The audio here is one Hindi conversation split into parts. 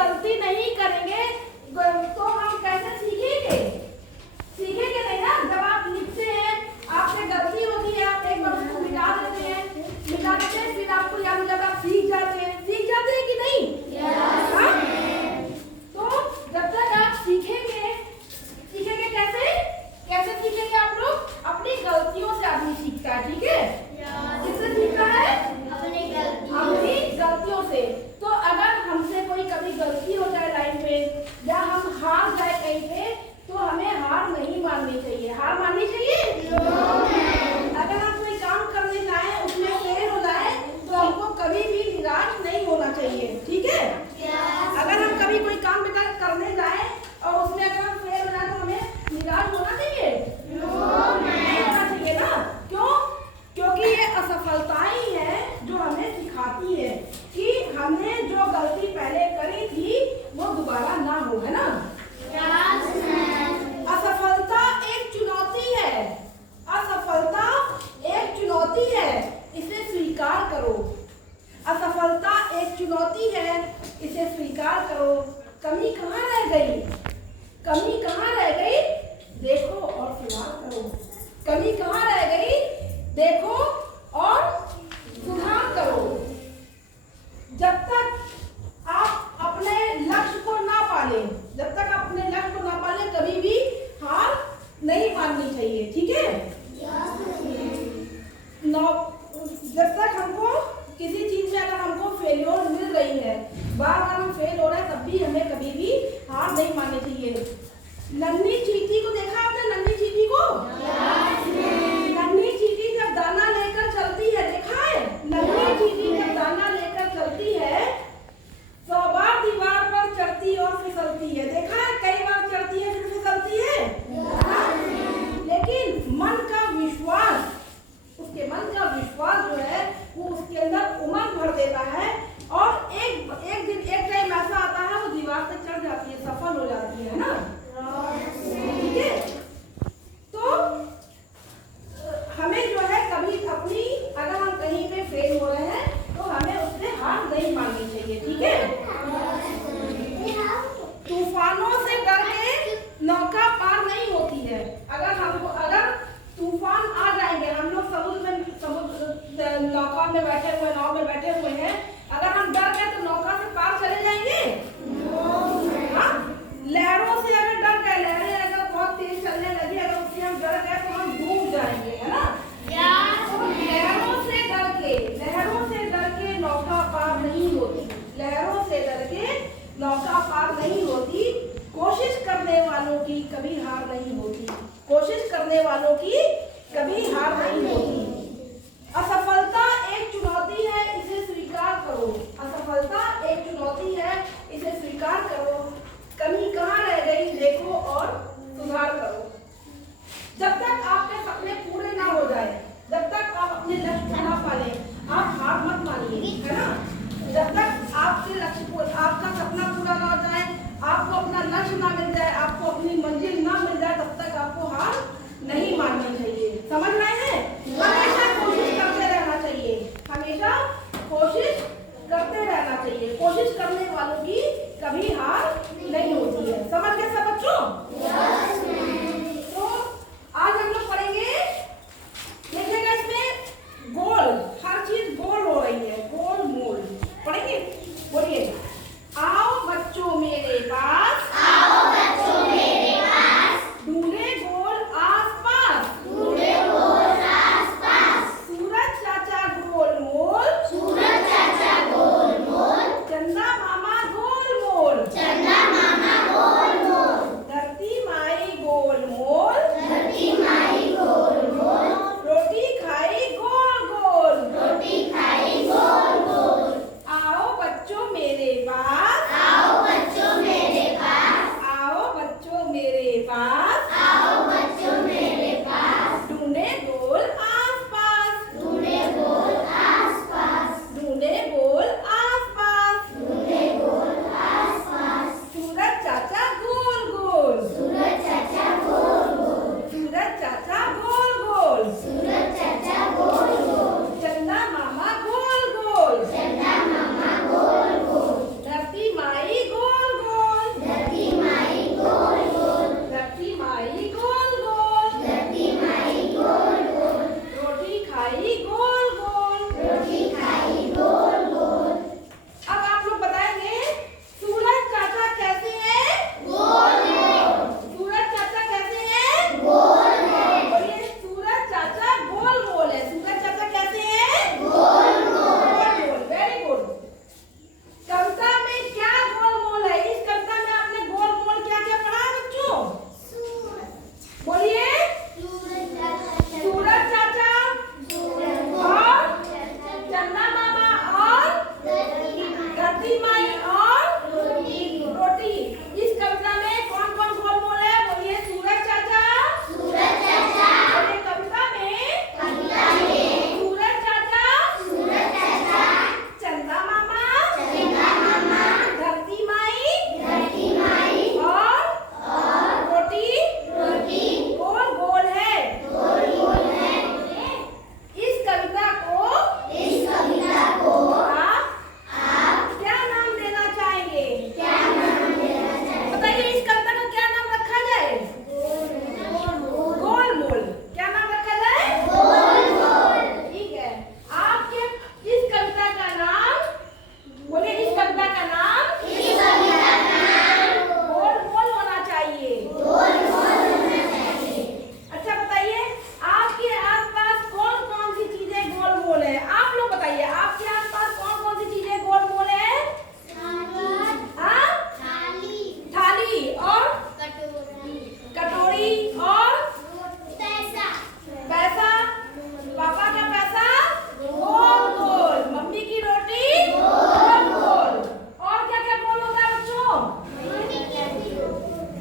गलती नहीं करेंगे तो हम कैसे सीखेंगे? सीखेंगे नहीं ना। जब आप लिखते हैं, आपसे गलती होती है, आप एक बार उसको मिटा देते हैं, फिर आपको याद हो जाता है, आप सीख जाते हैं कि नहीं? तो जब तक आप सीखेंगे कैसे सीखेंगे आप लोग? अपनी गलतियों से आदमी सीखता है, ठीक है? किससे सीखता है? अपनी गलतियों से। तो अगर हमसे कोई कभी गलती हो जाए लाइफ में, या हम हार जाए कहीं पे, तो हमें हार नहीं माननी चाहिए। हार माननी चाहिए? अगर हम कोई काम करने जाए, उसमें फेल हो जाए, तो हमको कभी भी निराश नहीं होना चाहिए, ठीक है? अगर हम कभी कोई काम करने जाए और उसमें अगर हम फेल हो जाए, तो हमें निराश होना चाहिए? नहीं होना चाहिए ना। क्यों? क्योंकि ये असफलताएं ही है जो हमें सिखाती है कि हमने जो गलती पहले करी थी वो दोबारा ना हो, है ना? असफलता एक चुनौती है। असफलता एक चुनौती है, इसे स्वीकार करो। असफलता एक चुनौती है, इसे स्वीकार करो। कमी कहाँ रह गई? कमी कहाँ रह गई? देखो और सुधार करो। कमी कहाँ रह गई? देखो और सुधार करो। जब तक आप अपने लक्ष्य को ना पालें, कभी भी हार नहीं माननी चाहिए, ठीक है? जब तक हमको किसी चीज में अगर हमको फेल्योर मिल रही है, बार बार हम फेल हो रहे हैं, तब भी हमें कभी भी हार नहीं माननी चाहिए। नन्ही चींटी को देखा आपने? नन्ही चींटी को? नन्ही चींटी जब दाना लेकर चलती है, देखा है? नन्ही चींटी जब दाना लेकर चलती है, 100 बार दीवार पर चढ़ती और फिसलती है। देखा है? कई बार चढ़ती है, फिर फिसलती है। लेकिन मन का विश्वास, उसके मन का विश्वास जो है, वो उसके अंदर उमंग भर देता है, और एक दिन एक टाइम ऐसा आता है, वो दीवार पे चढ़ जाती है, सफल हो जाती है ना? ठीक है? तो हमें जो है कभी अपनी, अगर हम कहीं पे फेल हो रहे हैं, तो हमें उसमें हार नहीं माननी चाहिए, ठीक है? तूफानों से डर के नौका पार नहीं होती है। अगर तूफान आ जाएंगे, हम लोग समुद्र नौका में बैठे हुए, नाव में बैठे हुए हैं, अगर हम डर गए तो नौका से पार चले जाएंगे? हाँ? लहरों से अगर डर गए, लहरें अगर बहुत तेज चलने लगी, अगर उससे हम डर गए तो हम डूब जाएंगे, है ना? तो लहरों से डर के नौका पार नहीं होती। लहरों से डर के नौका पार नहीं होती। कोशिश करने वालों की कभी हार नहीं होती। कोशिश करने वालों की कभी हार नहीं होती। असफलता एक चुनौती है, इसे स्वीकार करो। असफलता एक चुनौती है, इसे स्वीकार करो। कमी कहाँ रह गई? देखो और सुधार करो। जब तक आपके सपने पूरे ना हो जाए, जब तक आप अपने लक्ष्य को ना पालें, आप हार मत मानिए, है ना? जब तक आपके लक्ष्य को, आपका सपना पूरा ना हो जाए, आपको अपना लक्ष्य ना मिल जाए, आपको अपनी मंजिल ना मिल जाए, तब तक आपको हार नहीं माननी चाहिए। समझ रहे हैं?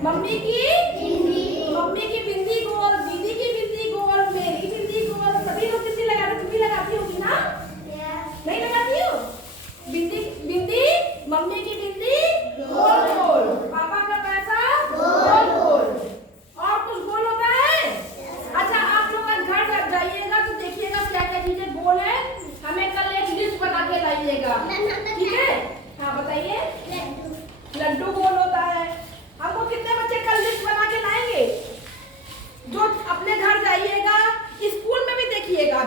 मम्मी की बिंदी गोल, दीदी की बिंदी गोल, मेरी बिंदी गोल। सभी लोग बिंदी लगाते, तुम भी लगाती होगी ना? नहीं लगाती हो? बिंदी मम्मी की बिंदी गोल गोल, पापा का पैसा गोल गोल। और कुछ गोल होता है? अच्छा, आप लोग आज घर जब जाइएगा तो देखिएगा क्या क्या चीजें गोल है। हमें कल एक लिस्ट बना के लाइएगा, ठीक है? हाँ बताइए। लड्डू गोल होता है। हमको कितने बच्चे कल लिस्ट बना के लाएंगे? जो अपने घर जाइएगा, स्कूल में भी देखिएगा।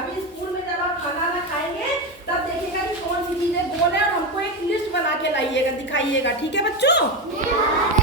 अभी स्कूल में जब आप खाना ना खाएंगे तब देखिएगा कि कौन सी चीजें गोल है, और हमको एक लिस्ट बना के लाइएगा, दिखाइएगा, ठीक है बच्चों?